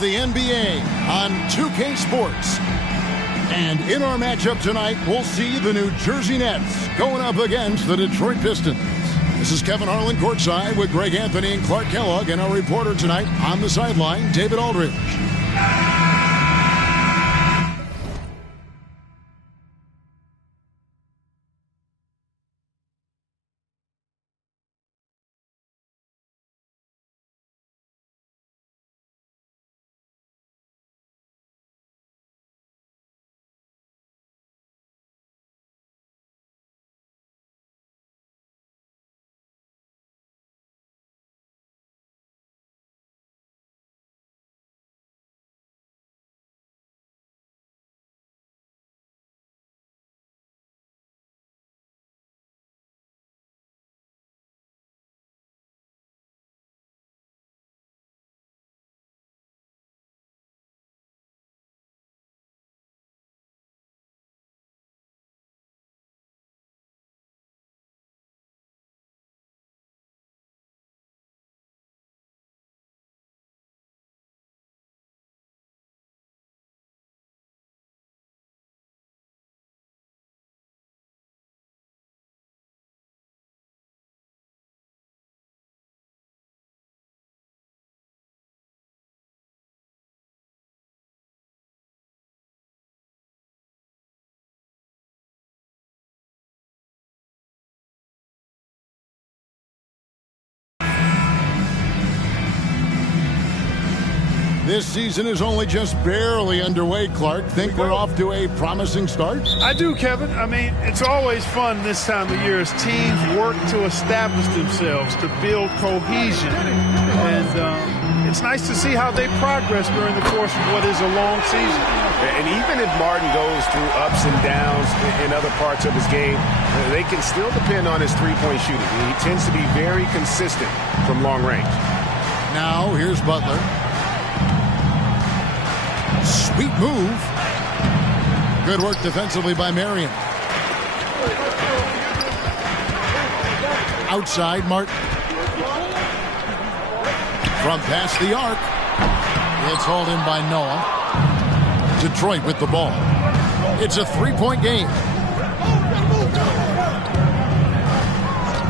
the NBA on 2K Sports. And in our matchup tonight, we'll see the New Jersey Nets going up against the Detroit Pistons. This is Kevin Harlan courtside with Greg Anthony and Clark Kellogg, and our reporter tonight on the sideline, David Aldridge. This season is only just barely underway, Clark. Think we're off to a promising start? I do, Kevin. I mean, it's always fun this time of year as teams work to establish themselves, to build cohesion. And it's nice to see how they progress during the course of what is a long season. And even if Martin goes through ups and downs in other parts of his game, they can still depend on his three-point shooting. He tends to be very consistent from long range. Now, here's Butler. Sweet move. Good work defensively by Marion. Outside, Martin. From past the arc. It's hauled in by Noah. Detroit with the ball. It's a three-point game.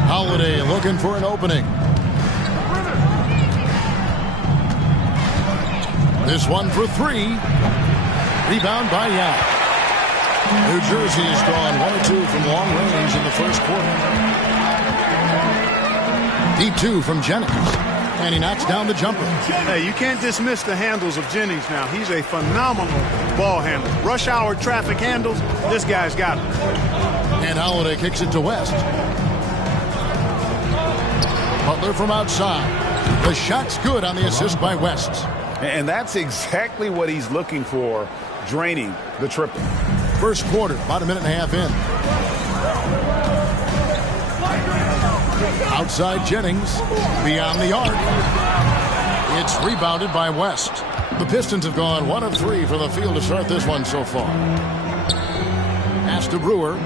Holiday looking for an opening. This one for three. Rebound by Yao. New Jersey has gone 1 of 2 from long range in the first quarter. Deep two from Jennings. And he knocks down the jumper. Hey, you can't dismiss the handles of Jennings now. He's a phenomenal ball handler. Rush hour traffic handles, this guy's got it. And Holiday kicks it to West. Butler from outside. The shot's good on the assist by West. And that's exactly what he's looking for, draining the triple. First quarter, about a minute and a half in. Outside Jennings, beyond the arc. It's rebounded by West. The Pistons have gone 1 of 3 from the field to start this one so far. Pass to Brewer.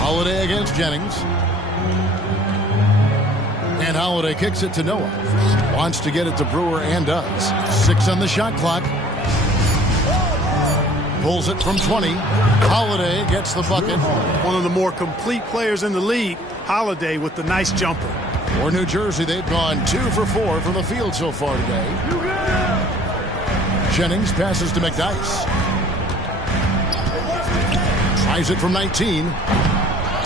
Holiday against Jennings. And Holiday kicks it to Noah. Wants to get it to Brewer and does. 6 on the shot clock. Pulls it from 20. Holiday gets the bucket. One of the more complete players in the league. Holiday with the nice jumper. For New Jersey, they've gone 2 for 4 from the field so far today. Jennings passes to McDyess. Tries it from 19.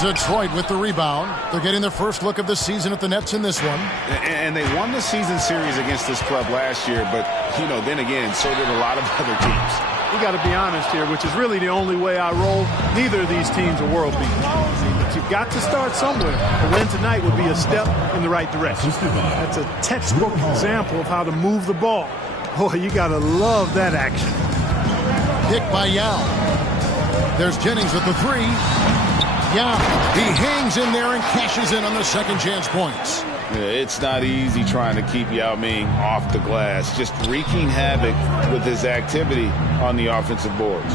Detroit with the rebound. They're getting their first look of the season at the Nets in this one. And they won the season series against this club last year, but, you know, then again, so did a lot of other teams. We got to be honest here, which is really the only way I roll. Neither of these teams are world beaters. But you've got to start somewhere. A win tonight would be a step in the right direction. That's a textbook example of how to move the ball. Boy, you got to love that action. Pick by Yao. There's Jennings with the three. Yeah, he hangs in there and cashes in on the second chance points. Yeah, it's not easy trying to keep Yao Ming off the glass, just wreaking havoc with his activity on the offensive boards.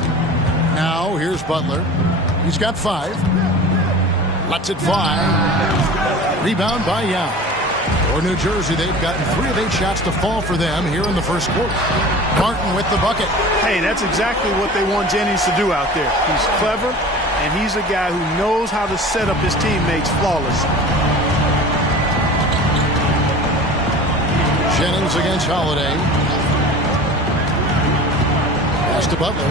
Now here's Butler. He's got 5. Lets it fly. Rebound by Yao. For New Jersey, they've gotten 3 of 8 shots to fall for them here in the first quarter. Martin with the bucket. Hey, that's exactly what they want Jennings to do out there. He's clever, and he's a guy who knows how to set up his teammates flawlessly. Jennings against Holiday. Pass to Butler.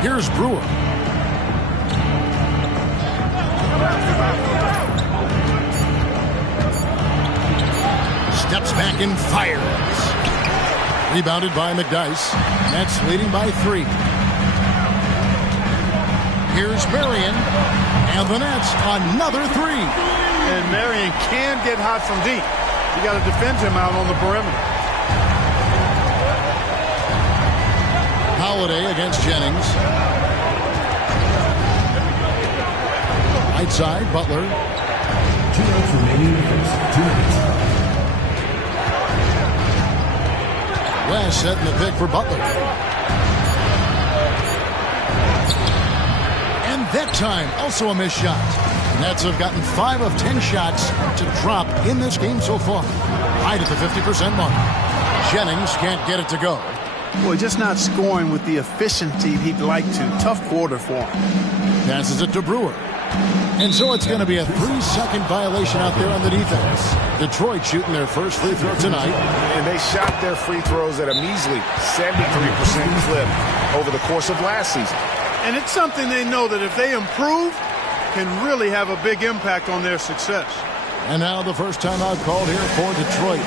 Here's Brewer. Steps back and fires. Rebounded by McDyess. Nets leading by 3. Here's Marion. And the Nets another 3. And Marion can get hot from deep. You got to defend him out on the perimeter. Holiday against Jennings. Right side, Butler. 2 minutes remaining in the first. 2 minutes. West setting the pick for Butler. And that time, also a missed shot. The Nets have gotten 5 of 10 shots to drop in this game so far. Right at the 50% mark. Jennings can't get it to go. Boy, just not scoring with the efficiency he'd like to. Tough quarter for him. Passes it to Brewer. And so it's going to be a 3-second violation out there on the defense. Detroit shooting their first free throw tonight. And they shot their free throws at a measly 73% clip over the course of last season. And it's something they know that if they improve, can really have a big impact on their success. And now the first timeout called here for Detroit.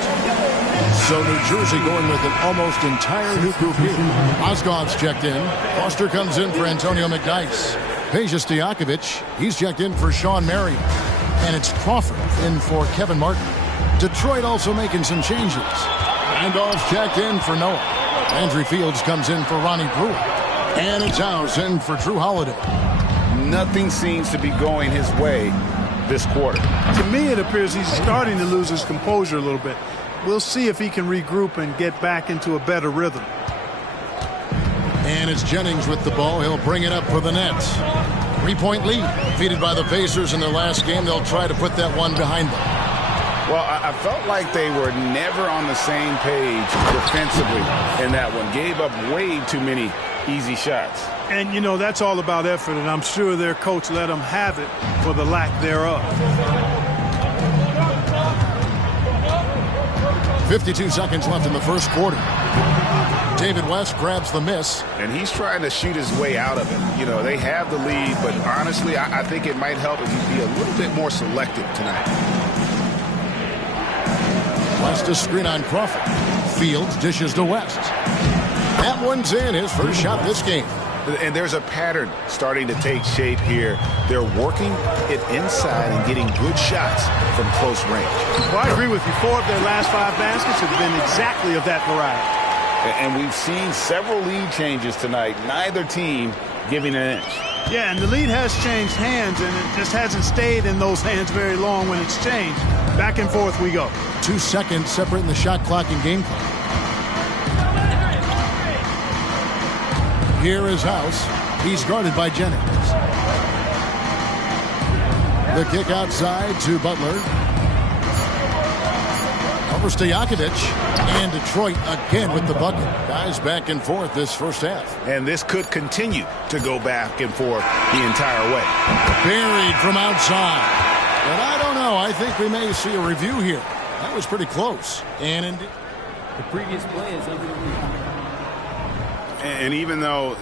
So New Jersey going with an almost entire new group here. Osgoff's checked in. Foster comes in for Antonio McDyess. Peja Stojakovic, he's checked in for Sean Marion. And it's Crawford in for Kevin Martin. Detroit also making some changes. Randolph's checked in for Noah. Andrew Fields comes in for Ronnie Brewer. And it's House in for Drew Holiday. Nothing seems to be going his way this quarter. To me, it appears he's starting to lose his composure a little bit. We'll see if he can regroup and get back into a better rhythm. And it's Jennings with the ball. He'll bring it up for the Nets. 3-point lead. Defeated by the Pacers in their last game. They'll try to put that one behind them. Well, I felt like they were never on the same page defensively in that one. Gave up way too many easy shots. And, you know, that's all about effort, and I'm sure their coach let them have it for the lack thereof. 52 seconds left in the first quarter. David West grabs the miss. And he's trying to shoot his way out of it. You know, they have the lead, but honestly, I think it might help if he'd be a little bit more selective tonight. West a screen on Crawford. Fields dishes to West. That one's in, his first shot this game. And there's a pattern starting to take shape here. They're working it inside and getting good shots from close range. Well, I agree with you. 4 of their last 5 baskets have been exactly of that variety. And we've seen several lead changes tonight. Neither team giving an inch. Yeah, and the lead has changed hands, and it just hasn't stayed in those hands very long when it's changed. Back and forth we go. 2 seconds separating the shot clock and game clock. Here is House. He's guarded by Jennings. The kick outside to Butler. Over Stojakovic. And Detroit again with the bucket. Guys back and forth this first half. And this could continue to go back and forth the entire way. Buried from outside. But I don't know. I think we may see a review here. That was pretty close. And indeed, The previous play is under the review. And even though,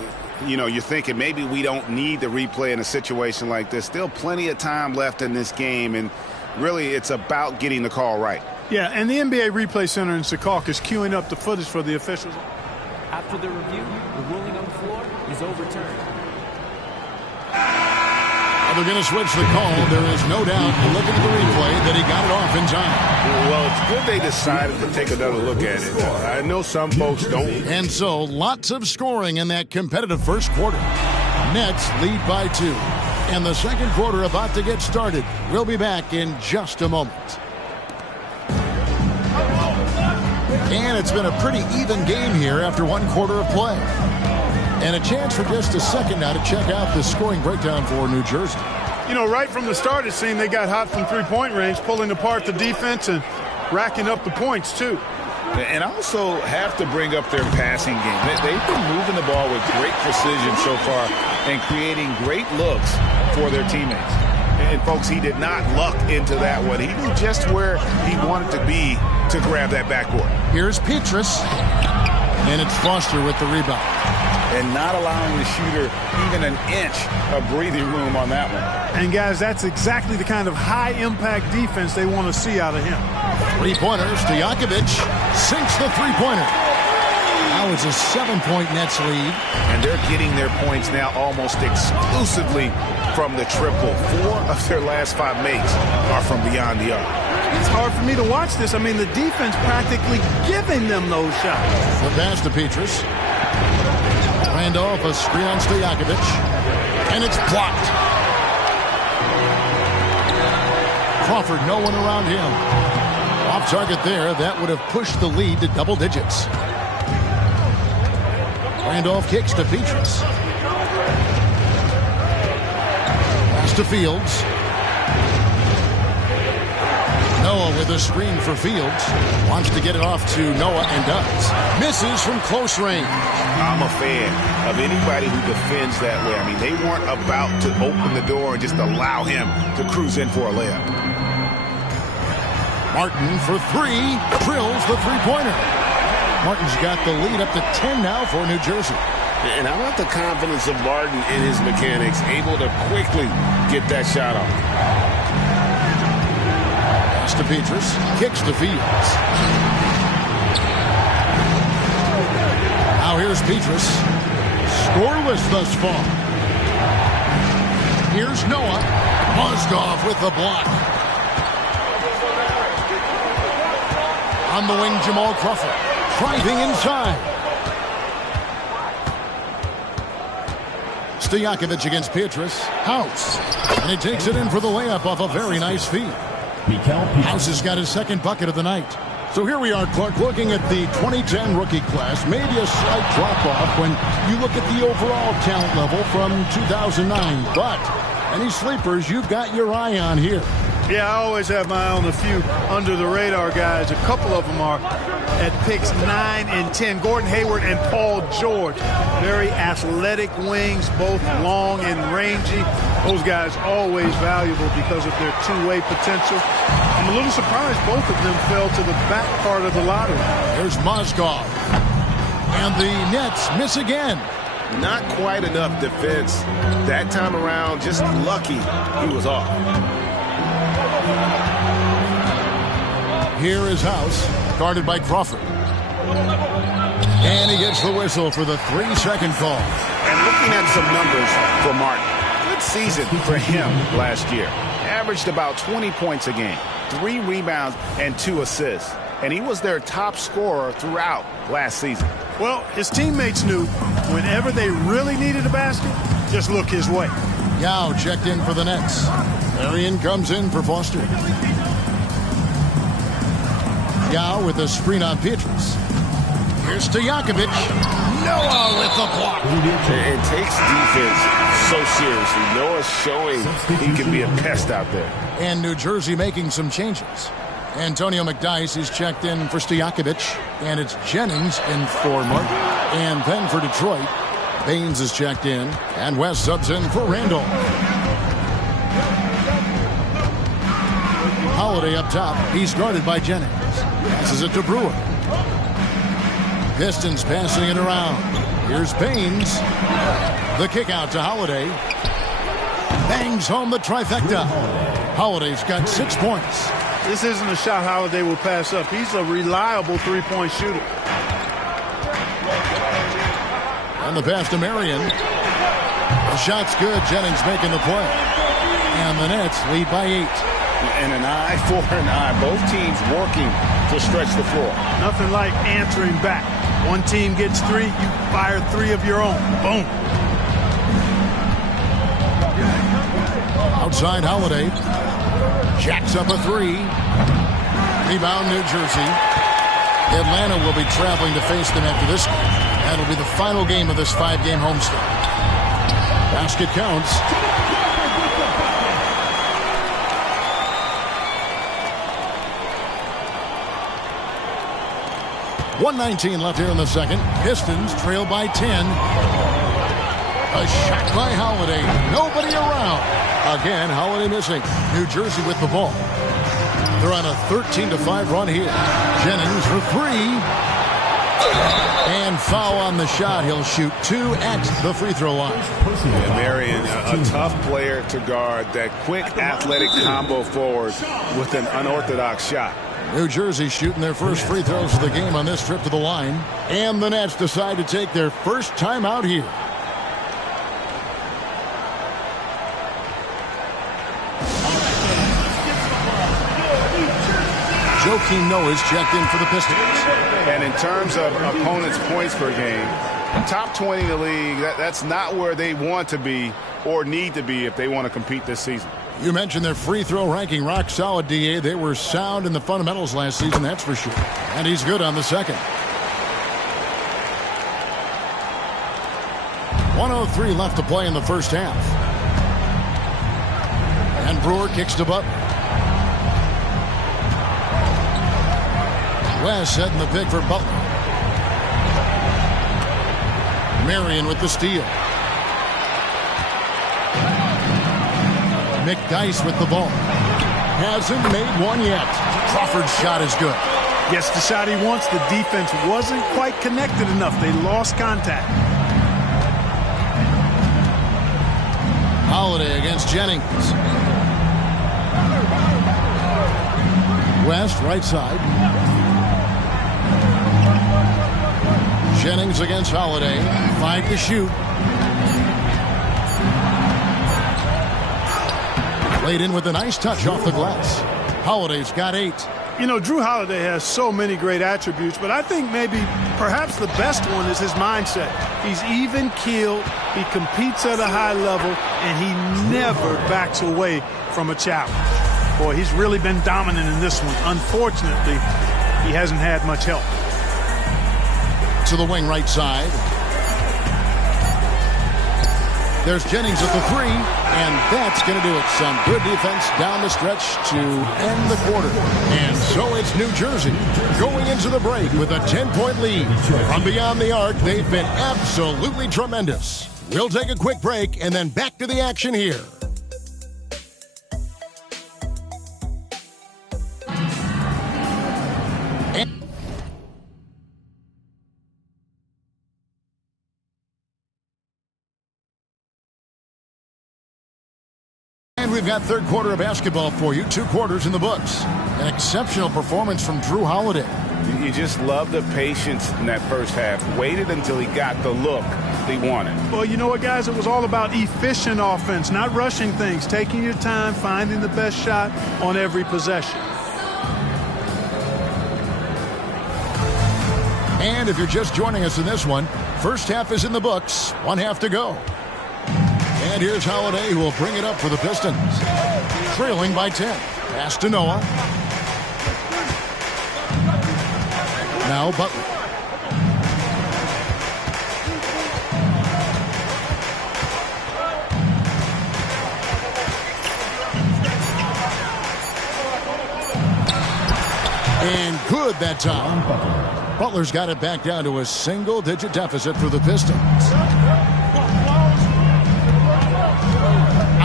you know, you're thinking maybe we don't need the replay in a situation like this, still plenty of time left in this game. And really, it's about getting the call right. Yeah, and the NBA Replay Center in Secaucus is queuing up the footage for the officials. After the review, the ruling on the floor is overturned. they're going to switch the call. There is no doubt, looking at the replay, that he got it off in time. Well, it's good they decided to take another look at it. I know some folks don't. And so, lots of scoring in that competitive first quarter. Nets lead by 2. And the second quarter about to get started. We'll be back in just a moment. And it's been a pretty even game here after one quarter of play. And a chance for just a second now to check out the scoring breakdown for New Jersey. You know, right from the start, it seemed they got hot from three-point range, pulling apart the defense and racking up the points, too. And I also have to bring up their passing game. They've been moving the ball with great precision so far and creating great looks for their teammates. And, folks, he did not luck into that one. He knew just where he wanted to be to grab that backboard. Here's Petrus, and it's Foster with the rebound. And not allowing the shooter even an inch of breathing room on that one. And, guys, that's exactly the kind of high-impact defense they want to see out of him. Three-pointers. Stojakovic sinks the three-pointer. Now it's a 7-point Nets lead. And they're getting their points now almost exclusively from the triple. 4 of their last 5 makes are from beyond the arc. It's hard for me to watch this. I mean, the defense practically giving them those shots. The pass to Petrus. Randolph, a screen on Stojakovic. And it's blocked. Crawford, no one around him. Off target there. That would have pushed the lead to double digits. Randolph kicks to Petrus. Pass to Fields. Noah with a screen for Fields. Wants to get it off to Noah and does. Misses from close range. I'm a fan of anybody who defends that way. I mean, they weren't about to open the door and just allow him to cruise in for a layup. Martin for 3. Drills the three-pointer. Martin's got the lead up to 10 now for New Jersey. And how about the confidence of Martin in his mechanics, able to quickly get that shot off. Pass to Petrus. Kicks to Fields. Now here's Petrus. Scoreless thus far. Here's Noah. Mozgov with the block. On the wing, Jamal Crawford. Driving inside. Stojakovic against Petrus. House. And he takes it in for the layup off a very nice feed. House has got his second bucket of the night. So here we are, Clark, looking at the 2010 rookie class. Maybe a slight drop-off when you look at the overall talent level from 2009. But any sleepers you've got your eye on here? Yeah, I always have my eye on a few under-the-radar guys. A couple of them are at picks 9 and 10. Gordon Hayward and Paul George. Very athletic wings, both long and rangy. Those guys always valuable because of their two-way potential. I'm a little surprised both of them fell to the back part of the lottery. There's Mozgov. And the Nets miss again. Not quite enough defense. That time around, just lucky he was off. Here is House, guarded by Crawford. And he gets the whistle for the 3-second call. And looking at some numbers for Martin, good season for him last year. Averaged about 20 points a game, 3 rebounds and 2 assists. And he was their top scorer throughout last season. Well, his teammates knew whenever they really needed a basket, just look his way. Yao checked in for the Nets. Arian comes in for Foster. Yao with a screen on Petrus. Here's Stojakovic. Noah with the block. It takes defense so seriously. Noah's showing he can be a pest out there. And New Jersey making some changes. Antonio McDyess is checked in for Stojakovic. And it's Jennings in for Martin. And then for Detroit, Baines is checked in. And West subs in for Randolph. Holiday up top. He's guarded by Jennings. Passes it to Brewer. Pistons passing it around. Here's Baines. The kick out to Holiday. Bangs home the trifecta. Holiday's got 6 points. This isn't a shot Holiday will pass up. He's a reliable three-point shooter. And the pass to Marion. The shot's good. Jennings making the play. And the Nets lead by 8. And an eye for an eye. Both teams working to stretch the floor. Nothing like answering back. One team gets 3, you fire 3 of your own. Boom. Outside Holiday. Jacks up a 3. Rebound New Jersey. Atlanta will be traveling to face them after this game. That'll be the final game of this 5-game homestand. Basket counts. 1:19 left here in the second. Pistons trail by 10. A shot by Holiday. Nobody around. Again, Holiday missing. New Jersey with the ball. They're on a 13-5 run here. Jennings for three. And foul on the shot. He'll shoot 2 at the free throw line. And Marion, a tough player to guard. That quick athletic combo forward with an unorthodox shot. New Jersey shooting their first free throws of the game on this trip to the line. And the Nets decide to take their first time out here. Joakim Noah's checked in for the Pistons. And in terms of opponents' points per game, top 20 in the league, that's not where they want to be or need to be if they want to compete this season. You mentioned their free throw ranking rock solid, DA. They were sound in the fundamentals last season, that's for sure. And he's good on the second. 1:03 left to play in the first half. And Brewer kicks to Butler. West setting the pick for Butler. Marion with the steal. McDyess with the ball. Hasn't made one yet. Crawford's shot is good. Gets the shot he wants. The defense wasn't quite connected enough. They lost contact. Holiday against Jennings. West right side. Jennings against Holiday. 5 to shoot. Laid in with a nice touch off the glass. Holiday's got 8. You know, Drew Holiday has so many great attributes, but I think perhaps the best one is his mindset. He's even-keeled, he competes at a high level, and he never backs away from a challenge. Boy, he's really been dominant in this one. Unfortunately, he hasn't had much help. To the wing right side. There's Jennings at the 3, and that's going to do it. Some good defense down the stretch to end the quarter. And so it's New Jersey going into the break with a 10-point lead. From beyond the arc, they've been absolutely tremendous. We'll take a quick break and then back to the action here. And we've got third quarter of basketball for you. 2 quarters in the books. An exceptional performance from Drew Holiday. You just love the patience in that first half. Waited until he got the look he wanted. Well, you know what, guys? It was all about efficient offense, not rushing things, taking your time, finding the best shot on every possession. And if you're just joining us in this one, first half is in the books. 1 half to go. And here's Holiday, who will bring it up for the Pistons. Trailing by 10. Pass to Noah. Now Butler. And good that time. Butler's got it back down to a single-digit deficit for the Pistons.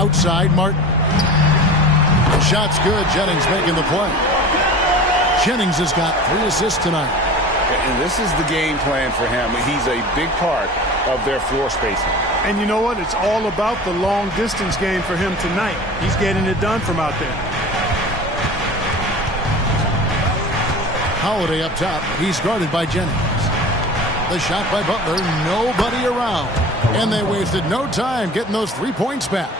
Outside, Martin. The shot's good. Jennings making the play. Jennings has got 3 assists tonight. And this is the game plan for him. He's a big part of their floor spacing. And you know what? It's all about the long-distance game for him tonight. He's getting it done from out there. Holiday up top. He's guarded by Jennings. The shot by Butler. Nobody around. And they wasted no time getting those 3 points back.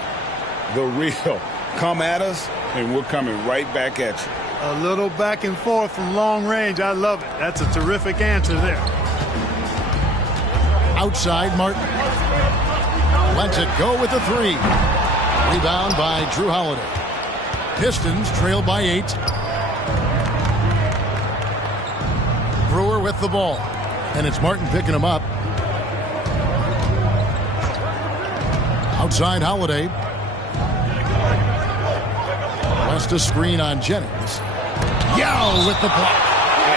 The real. Come at us, and we're coming right back at you. A little back and forth from long range. I love it. That's a terrific answer there. Outside, Martin. Lets it go with the 3. Rebound by Drew Holiday. Pistons trail by 8. Brewer with the ball. And it's Martin picking him up. Outside, Holiday. West a screen on Jennings. Yao with the block.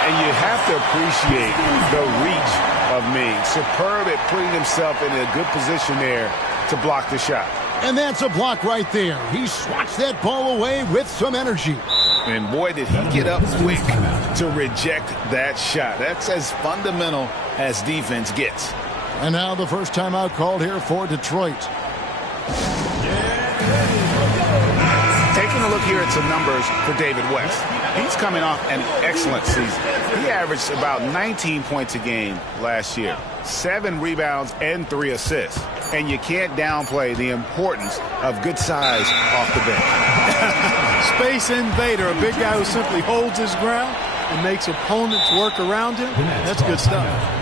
And you have to appreciate the reach of Ming. Superb at putting himself in a good position there to block the shot. And that's a block right there. He swats that ball away with some energy. And boy, did he get up quick to reject that shot. That's as fundamental as defense gets. And now the first timeout called here for Detroit. Taking a look here at some numbers for David West. He's coming off an excellent season. He averaged about 19 points a game last year, 7 rebounds and 3 assists. And you can't downplay the importance of good size off the bench. Space invader, a big guy who simply holds his ground and makes opponents work around him. That's good stuff.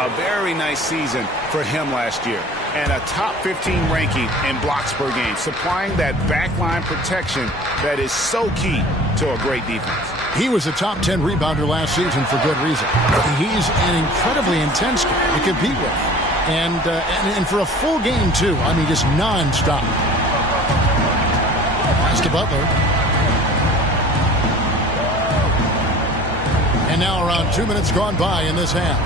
A very nice season for him last year. And a top 15 ranking in blocks per game, supplying that backline protection that is so key to a great defense. He was a top 10 rebounder last season for good reason. He's an incredibly intense guy to compete with. And for a full game, too. I mean, just nonstop. Pass to Butler. And now around 2 minutes gone by in this half.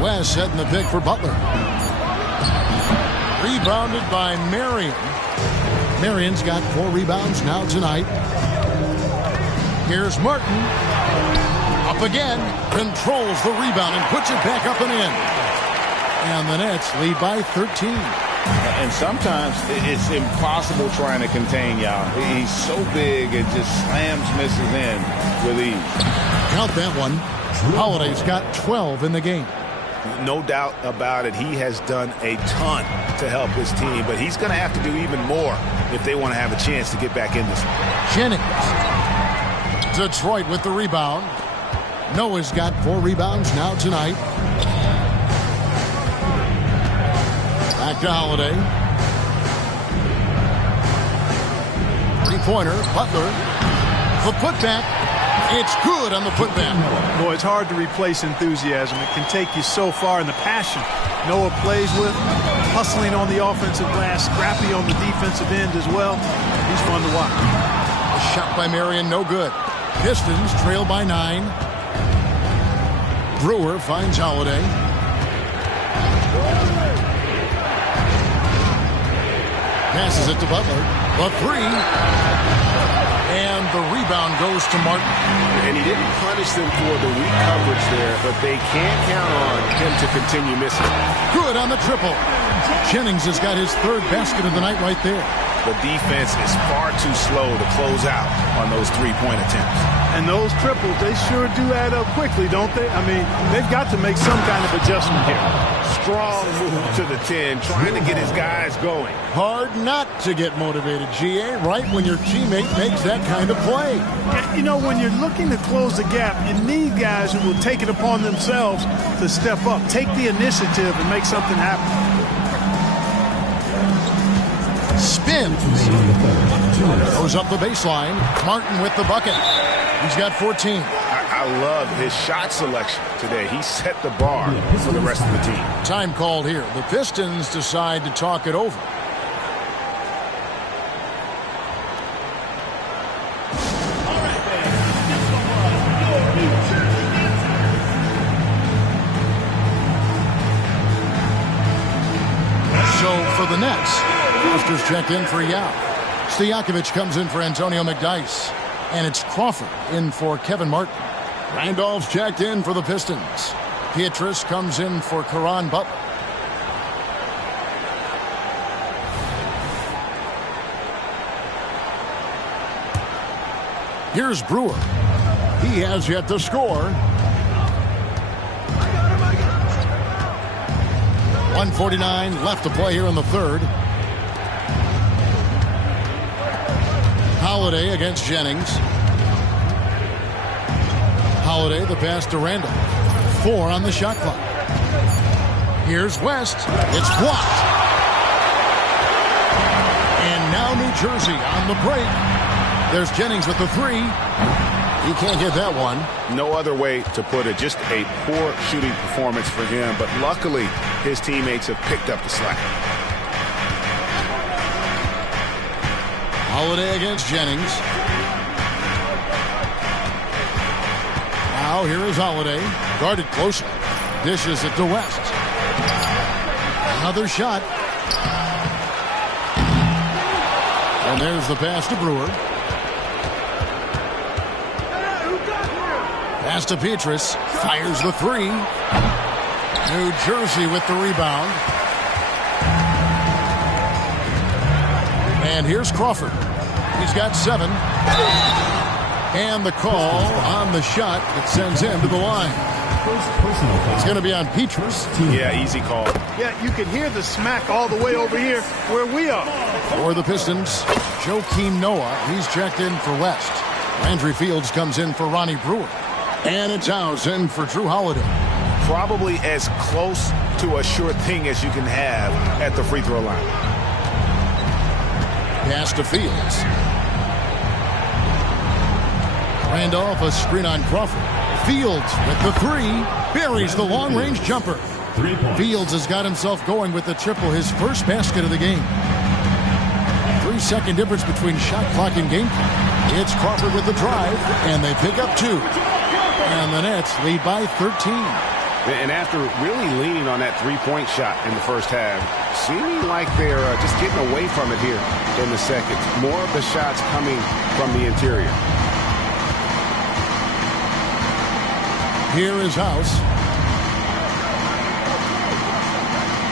West setting the pick for Butler. Rebounded by Marion. Marion's got 4 rebounds now tonight. Here's Martin. Up again. Controls the rebound and puts it back up and in. And the Nets lead by 13. And sometimes it's impossible trying to contain y'all. He's so big, it just slams, misses in with ease. Count that one. Holiday's got 12 in the game. No doubt about it. He has done a ton to help his team, but he's going to have to do even more if they want to have a chance to get back in this one. Jennings. Detroit with the rebound. Noah's got 4 rebounds now tonight. Back to Holiday. 3-pointer. Butler. The putback. It's good on the putback. Boy, it's hard to replace enthusiasm. It can take you so far, and the passion Noah plays with, hustling on the offensive glass, scrappy on the defensive end as well. He's fun to watch. A shot by Marion, no good. Pistons trail by 9. Brewer finds Holiday. Passes it to Butler. The 3. And the rebound goes to Martin. And he didn't punish them for the weak coverage there, but they can't count on him to continue missing. Good on the triple. Jennings has got his 3rd basket of the night right there. The defense is far too slow to close out on those 3-point attempts. And those triples, they sure do add up quickly, don't they? I mean, they've got to make some kind of adjustment here. Strong move to the 10, trying to get his guys going. Hard not to get motivated, GA, right when your teammate makes that kind of play. You know, when you're looking to close the gap, you need guys who will take it upon themselves to step up, take the initiative and make something happen. Spins. Goes up the baseline. Martin with the bucket. He's got 14. I love his shot selection today. He set the bar for the rest of the team. Time called here. The Pistons decide to talk it over. So for the Nets, Foster's checked in for Yao. Stojakovic comes in for Antonio McDyess. And it's Crawford in for Kevin Martin. Randolph's checked in for the Pistons. Pietrus comes in for Caron Butler. Here's Brewer. He has yet to score. 1:49 left to play here in the 3rd. Holiday against Jennings. Holiday, the pass to Randolph. 4 on the shot clock. Here's West. It's blocked. And now New Jersey on the break. There's Jennings with the 3. He can't get that one. No other way to put it. Just a poor shooting performance for him. But luckily, his teammates have picked up the slack. Holiday against Jennings. Now here is Holiday. Guarded closely. Dishes it to West. Another shot. And there's the pass to Brewer. Pass to Petrus. Fires the 3. New Jersey with the rebound. And here's Crawford. He's got 7. And the call on the shot that sends him to the line. It's going to be on Petrus. Yeah, easy call. Yeah, you can hear the smack all the way over here where we are. For the Pistons, Joakim Noah. He's checked in for West. Landry Fields comes in for Ronnie Brewer. And it's House in for Drew Holiday. Probably as close to a sure thing as you can have at the free throw line. Pass to Fields. Randolph, a screen on Crawford. Fields with the 3. Buries the long-range jumper. Fields has got himself going with the triple, his first basket of the game. 3-second difference between shot clock and game clock. It's Crawford with the drive, and they pick up 2. And the Nets lead by 13. And after really leaning on that three-point shot in the first half, seeming like they're just getting away from it here in the second. More of the shots coming from the interior. Here is House.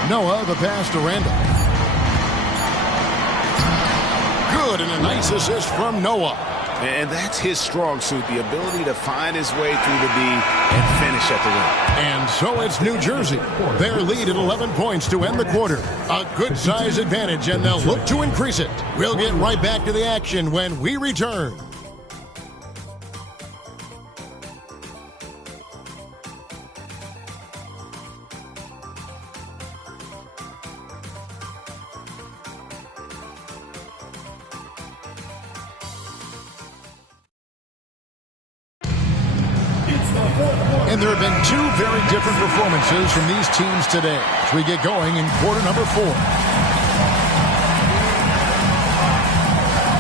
Noah, the pass to Randolph. Good, and a nice assist from Noah. And that's his strong suit, the ability to find his way through the D and finish at the rim. And so it's New Jersey. Their lead at 11 points to end the quarter. A good size advantage, and they'll look to increase it. We'll get right back to the action when we return. And there have been 2 very different performances from these teams today as we get going in quarter number 4.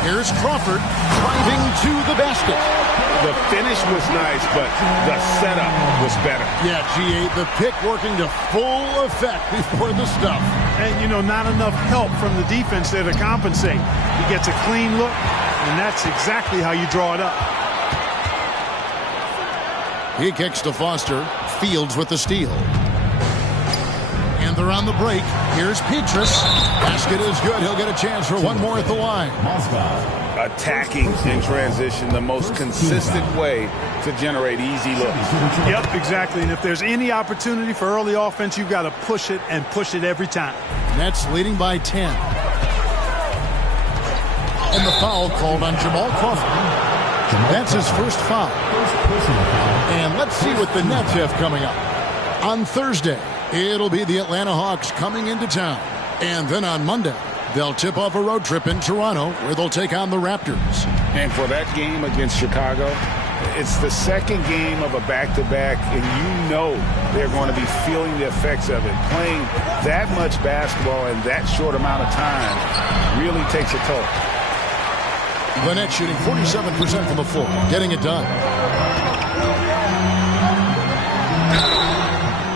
Here's Crawford driving to the basket. The finish was nice, but the setup was better. Yeah, G8, the pick working to full effect before the stuff. And, you know, not enough help from the defense there to compensate. He gets a clean look, and that's exactly how you draw it up. He kicks to Foster. Fields with the steal. And they're on the break. Here's Petrus. Basket is good. He'll get a chance for one more at the line. Attacking in transition, the most consistent way to generate easy looks. Yep, exactly. And if there's any opportunity for early offense, you've got to push it and push it every time. Nets leading by 10. And the foul called on Jamal Crawford. That's his first foul. And let's see what the Nets have coming up. On Thursday, it'll be the Atlanta Hawks coming into town. And then on Monday, they'll tip off a road trip in Toronto where they'll take on the Raptors. And for that game against Chicago, it's the second game of a back-to-back, and you know they're going to be feeling the effects of it. Playing that much basketball in that short amount of time really takes a toll. The Nets shooting 47% from the floor, getting it done.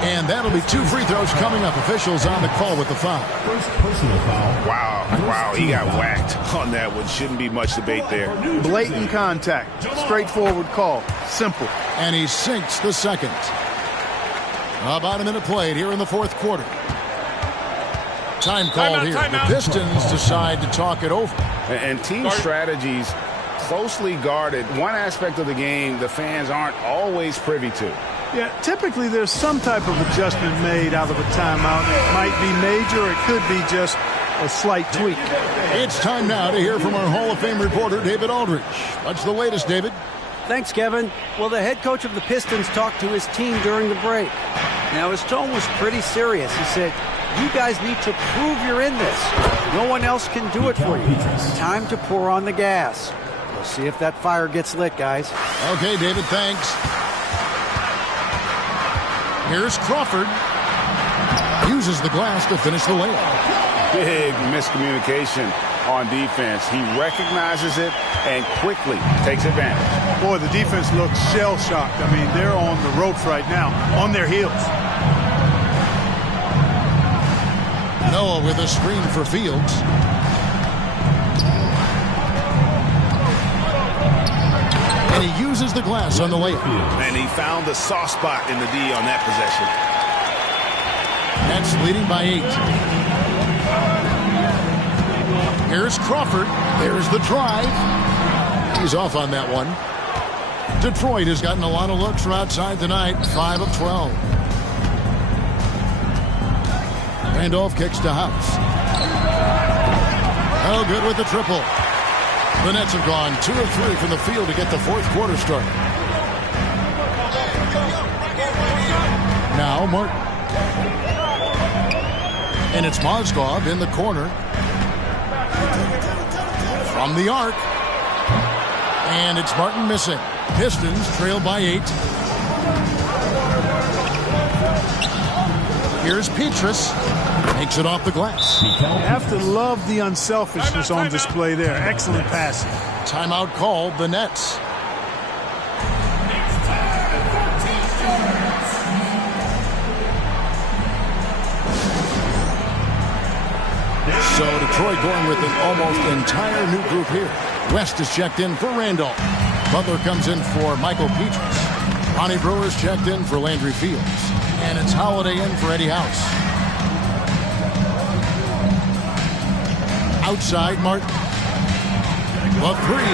And that'll be 2 free throws coming up. Officials on the call with the foul. First personal foul. Wow, he got whacked on that one. Shouldn't be much debate there. Blatant contact. Straightforward call. Simple. And he sinks the second. About a minute played here in the fourth quarter. Time call here. The Pistons decide to talk it over. And team strategies closely guarded. One aspect of the game the fans aren't always privy to. Yeah, typically there's some type of adjustment made out of a timeout. It might be major, or it could be just a slight tweak. It's time now to hear from our Hall of Fame reporter, David Aldridge. What's the latest, David? Thanks, Kevin. Well, the head coach of the Pistons talked to his team during the break. Now, his tone was pretty serious. He said, you guys need to prove you're in this. No one else can do it for you. Time to pour on the gas. We'll see if that fire gets lit, guys. Okay, David, thanks. Here's Crawford. Uses the glass to finish the layup. Big miscommunication on defense. He recognizes it and quickly takes advantage. Boy, the defense looks shell-shocked. I mean, they're on the ropes right now, on their heels. Noah with a screen for Fields. And he uses the glass on the layup. And he found the soft spot in the D on that possession. Nets leading by 8. Here's Crawford. There's the drive. He's off on that one. Detroit has gotten a lot of looks from outside tonight. 5 of 12. Randolph kicks to House. Oh, good with the triple. The Nets have gone 2 of 3 from the field to get the fourth quarter started. Now Martin. And it's Mozgov in the corner. From the arc. And it's Martin missing. Pistons trail by 8. Here's Petrus. Makes it off the glass. You have to love the unselfishness on display there. Excellent passing. Timeout called, the Nets. So Detroit going with an almost entire new group here. West is checked in for Randolph. Butler comes in for Michael Petrus. Ronnie Brewer's checked in for Landry Fields. And it's Holiday in for Eddie House. Outside, Martin. The three.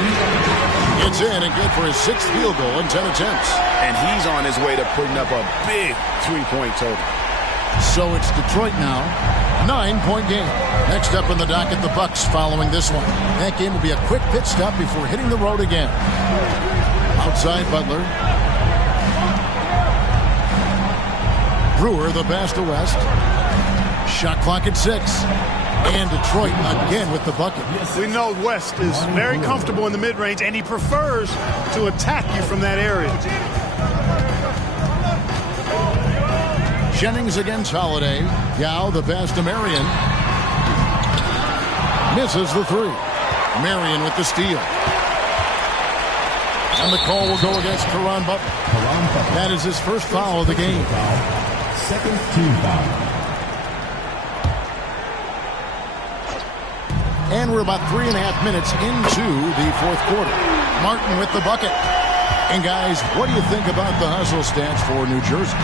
It's in and good for his 6th field goal in 10 attempts. And he's on his way to putting up a big three-point total. So it's Detroit now. 9-point game. Next up in the docket, the Bucks following this one. That game will be a quick pit stop before hitting the road again. Outside, Butler. Brewer, the pass to West. Shot clock at 6. And Detroit again with the bucket. We know West is very comfortable in the mid-range, and he prefers to attack you from that area. Jennings against Holiday. Yao, the pass to Marion. Misses the 3. Marion with the steal. And the call will go against Caron Butler. That is his first foul of the game. Second team foul. And we're about 3.5 minutes into the fourth quarter. Martin with the bucket. And guys, what do you think about the hustle stats for New Jersey?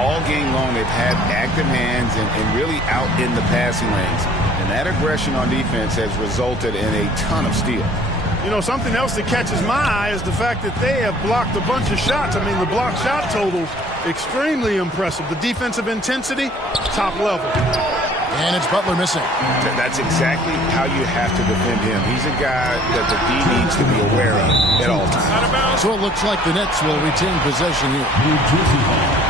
All game long, they've had active hands and really out in the passing lanes. And that aggression on defense has resulted in a ton of steals. You know, something else that catches my eye is the fact that they have blocked a bunch of shots. I mean, the block shot total, extremely impressive. The defensive intensity, top level. And it's Butler missing. That's exactly how you have to defend him. He's a guy that the D needs to be aware of at all times. So it looks like the Nets will retain possession here. New Jersey ball.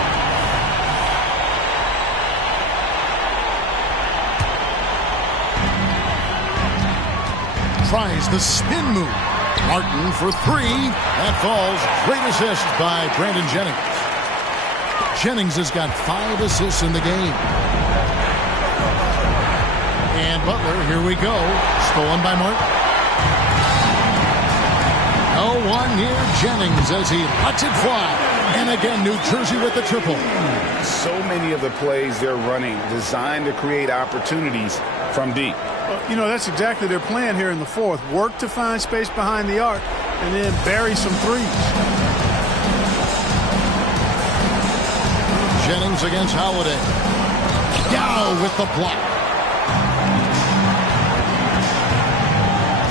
Tries the spin move. Martin for 3. That falls. Great assist by Brandon Jennings. Jennings has got 5 assists in the game. And Butler, here we go. Stolen by Martin. No one near Jennings as he lets it fly. And again, New Jersey with the triple. So many of the plays they're running designed to create opportunities from deep. You know, that's exactly their plan here in the fourth. Work to find space behind the arc and then bury some threes. Jennings against Holiday. Yao with the block.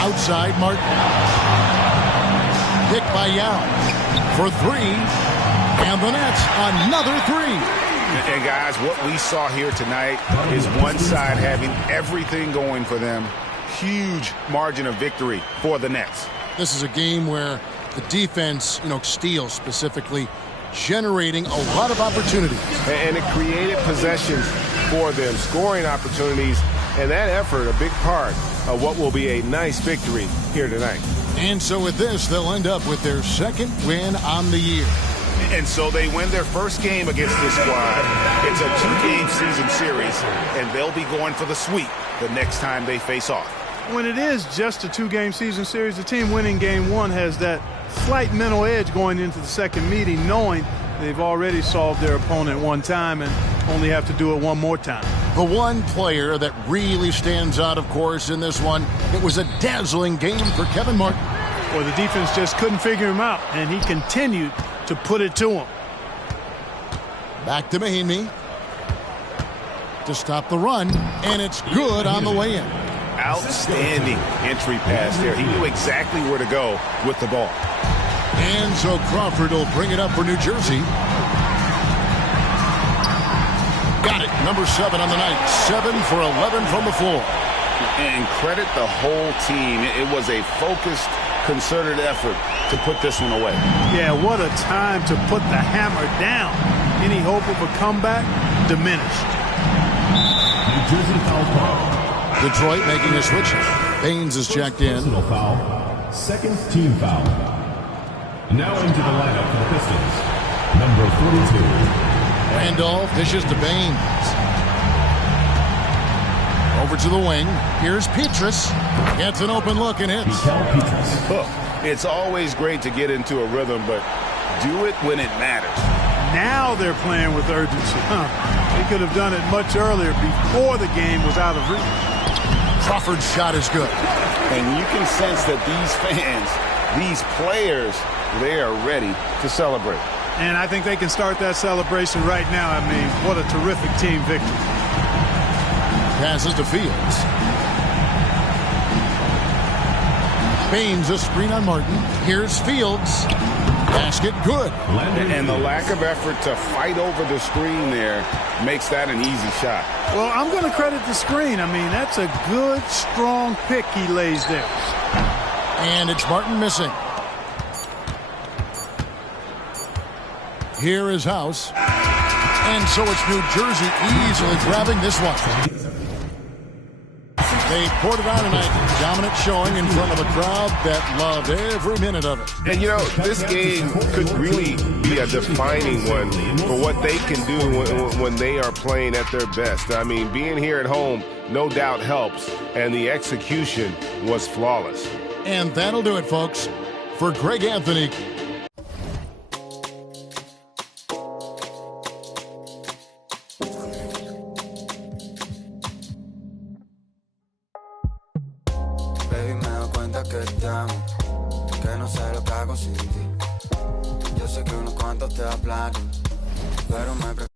Outside, Martin. Pick by Yao for 3. And the Nets, another 3. And guys, what we saw here tonight is one side having everything going for them. Huge margin of victory for the Nets. This is a game where The defense, steals specifically, generating a lot of opportunities. And it created possessions for them, scoring opportunities, and that effort a big part of what will be a nice victory here tonight. And so with this, they'll end up with their second win on the year. And so they win their first game against this squad. It's a 2-game season series, and they'll be going for the sweep the next time they face off. When it is just a 2-game season series, the team winning game 1 has that slight mental edge going into the second meeting, knowing they've already solved their opponent one time and only have to do it one more time. The one player that really stands out, of course, in this one, it was a dazzling game for Kevin Martin. Well, the defense just couldn't figure him out, and he continued to put it to him. Back to Mahinmi to stop the run, and it's good on the way in. Outstanding entry pass there. He knew exactly where to go with the ball. And so Crawford will bring it up for New Jersey. Got it. Number 7 on the night. 7 for 11 from the floor. And credit the whole team. It was a focused, concerted effort to put this one away. Yeah, what a time to put the hammer down. Any hope of a comeback diminished. New Jersey foul call. Detroit making a switch. Baines is checked in. Personal foul. Second team foul. Now into the lineup for the Pistons. Number 42. Randolph dishes to Baines. Over to the wing. Here's Petrus. Gets an open look and hits. It's always great to get into a rhythm, but do it when it matters. Now they're playing with urgency. They could have done it much earlier before the game was out of reach. Crawford's shot is good. And you can sense that these fans, these players, they are ready to celebrate. And I think they can start that celebration right now. I mean, what a terrific team victory. Passes to Fields. Baines a screen on Martin. Here's Fields. Basket good. And the lack of effort to fight over the screen there makes that an easy shot. Well, I'm going to credit the screen. I mean, that's a good, strong pick he lays there. And it's Martin missing. Here is House. And so it's New Jersey easily grabbing this one. They poured it on tonight. Dominant showing in front of a crowd that loved every minute of it. And, this game could really be a defining one for what they can do when they are playing at their best. I mean, being here at home no doubt helps, and the execution was flawless. And that'll do it, folks. For Greg Anthony. Que no sé lo que hago sin ti. Yo sé que unos cuantos te hablan, pero me